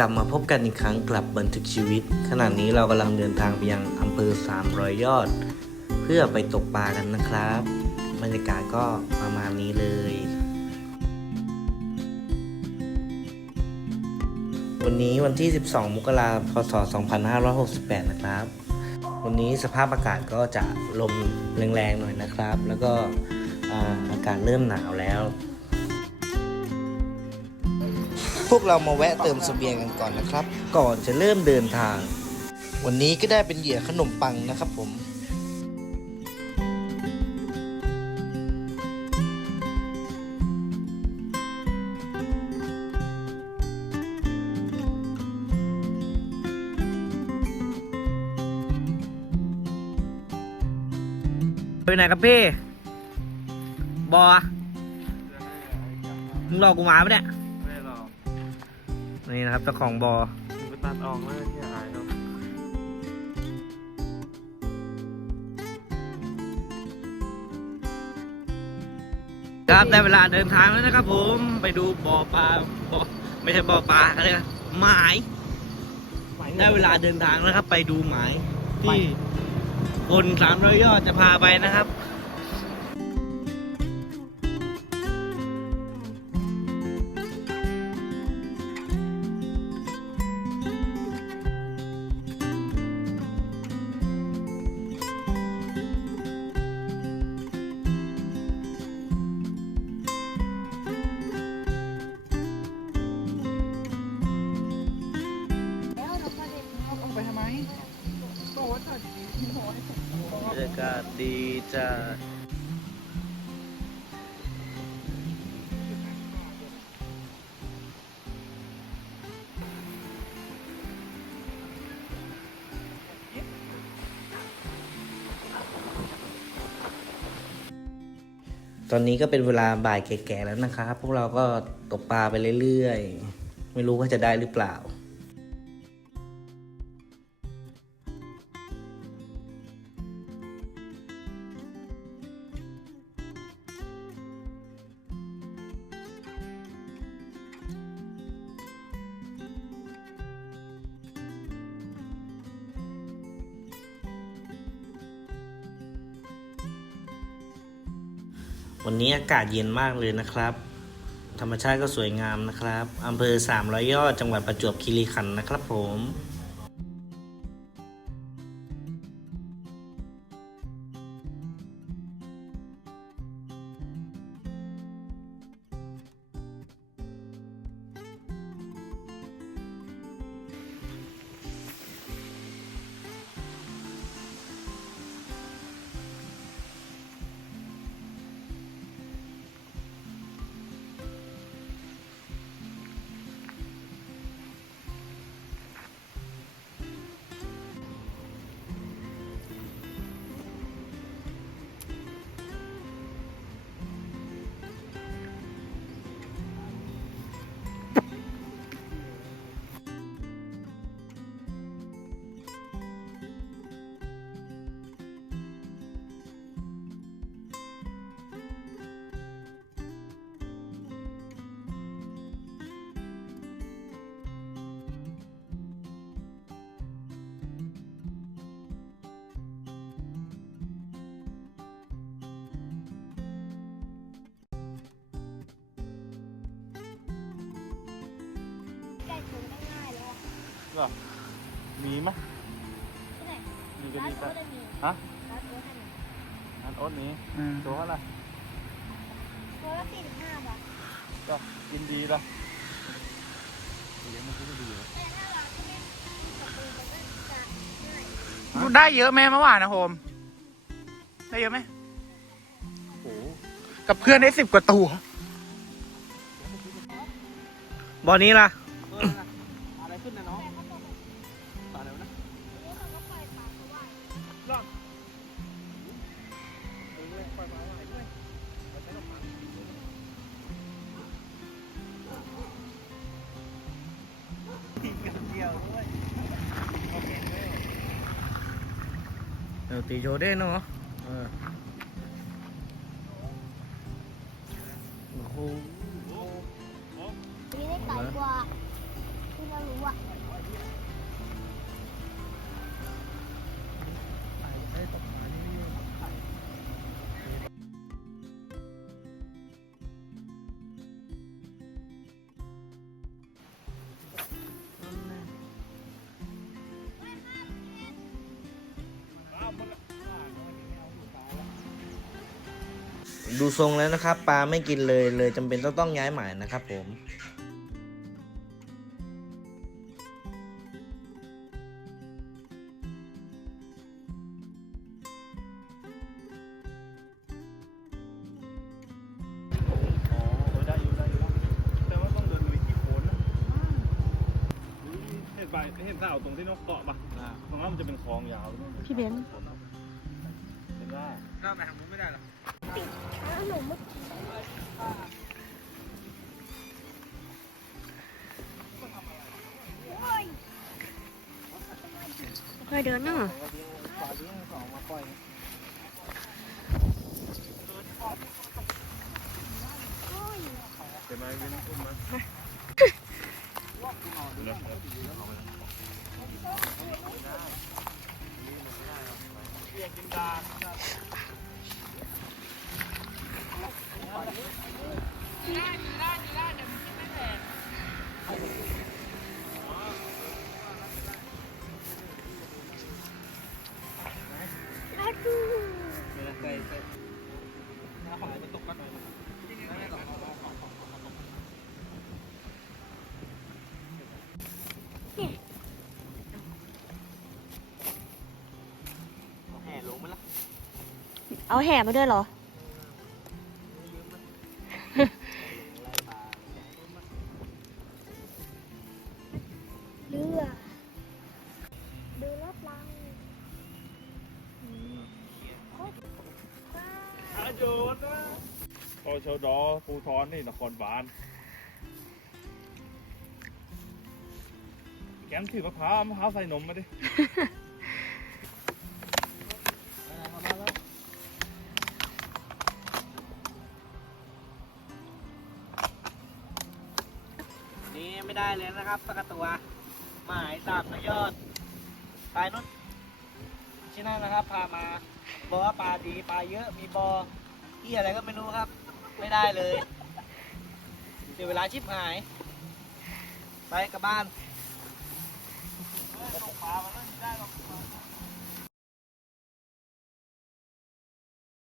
กลับมาพบกันอีกครั้งกลับบันทึกชีวิต ขณะนี้เรากำลังเดินทางไปยังอำเภอ 300 ยอด เพื่อไปตกปลากันนะครับ บรรยากาศก็ประมาณนี้เลย วันนี้วันที่ 12 มกราคม พศ 2568 นะครับ วันนี้สภาพอากาศก็จะลมแรงๆหน่อยนะครับ แล้วก็อ่าอากาศเริ่มหนาวแล้ว พวกเรามาแวะเติมเสบียงกันก่อนนะครับ ก่อนจะเริ่มเดินทาง วันนี้ก็ได้เป็นเหยื่อขนมปังนะครับผมไปไหนครับพี่ บอ มึงรอกูมาปะเนี่ย นี่นะครับเจ้าของบอมึงไปตัดออกเลยที่อายเขาครับได้เวลาเดินทางแล้วนะครับ ผมไปดูบ่อปลาบ่อไม่ใช่บ่อปลาอะไรนะหมายได้เวลาเดินทางแล้วครับ ไปดูหมายที่คนสามร้อยยอดจะพาไปนะครับากาศดีจ้าตอนนี้ก็เป็นเวลาบ่ายแก่ๆแล้วนะครับ พวกเราก็ตกปลาไปเรื่อยๆ ไม่รู้ว่าจะได้หรือเปล่า วันนี้อากาศเย็นมากเลยนะครับ ธรรมชาติก็สวยงามนะครับอำเภอ300ยอดจังหวัดประจวบคีรีขันธ์นะครับผม ไก่ถุงได้ง่ายแล้วอะหรอมีมั้ยที่ไหนมีก็ร้านดีโอ๊ก็ตได้มีฮะร้านโอ๊ตให้มีอันโอ๊ตนี้ตัวอะไรตัวละสี่สิบห้าบาทก็กินดีละเลี้ยงมันก็ไม่ดีเลยแต่ถ้าเราที่ไม่ตะปูมันก็จะง่ายได้เยอะไหมเมื่อวานนะโฮม ได้เยอะไหมโอ้โหกับเพื่อนได้สิบกว่าตัว บอนี้ล่ะเออนะ เดี๋ยวตีโชว์ได้เนาะเด้ไก่กว่าที่เรารู้ว่าว่ะดูทรงแล้วนะครับปลาไม่กินเลยเลยจำเป็นต้องต้องย้ายหมายนะครับผมอ๋อเออได้อยู่ได้อยู่แต่ว่าต้องเดินลุยที่โคนนะอุ๊ยเห็นใบเห็นสาวตรงที่นกเกาะปะตรงนั้นมันจะเป็นคลองยาว พี่เบนซ์เห็นได้ก้าวไปทางนู้นไม่ได้หรอ อ้าหนูไม่โอ้ค่อยเดินเนาะโอ้ยเห็นไหมวินอุ้มมันเรียกกินดา เอาแห่มาด้วยเหรอ เรือ ดูรถลังอืมโอ๊ยว้าวอาโยนนะตชดภูทรนี่นครบาลแกมถือมะพร้าวมะพร้าวใส่นมมาดิ ไม่ได้เลยนะครับสักตัว หมายตามนยอดปลายนุชที่นั่นนะครับ พามาบอกว่าปลาดีปลาเยอะมีบอที่อะไรก็ไม่รู้ครับ ไม่ได้เลยเสียเวลาชิบหาย ไปกลับบ้านปลามันไม่ได้หรอก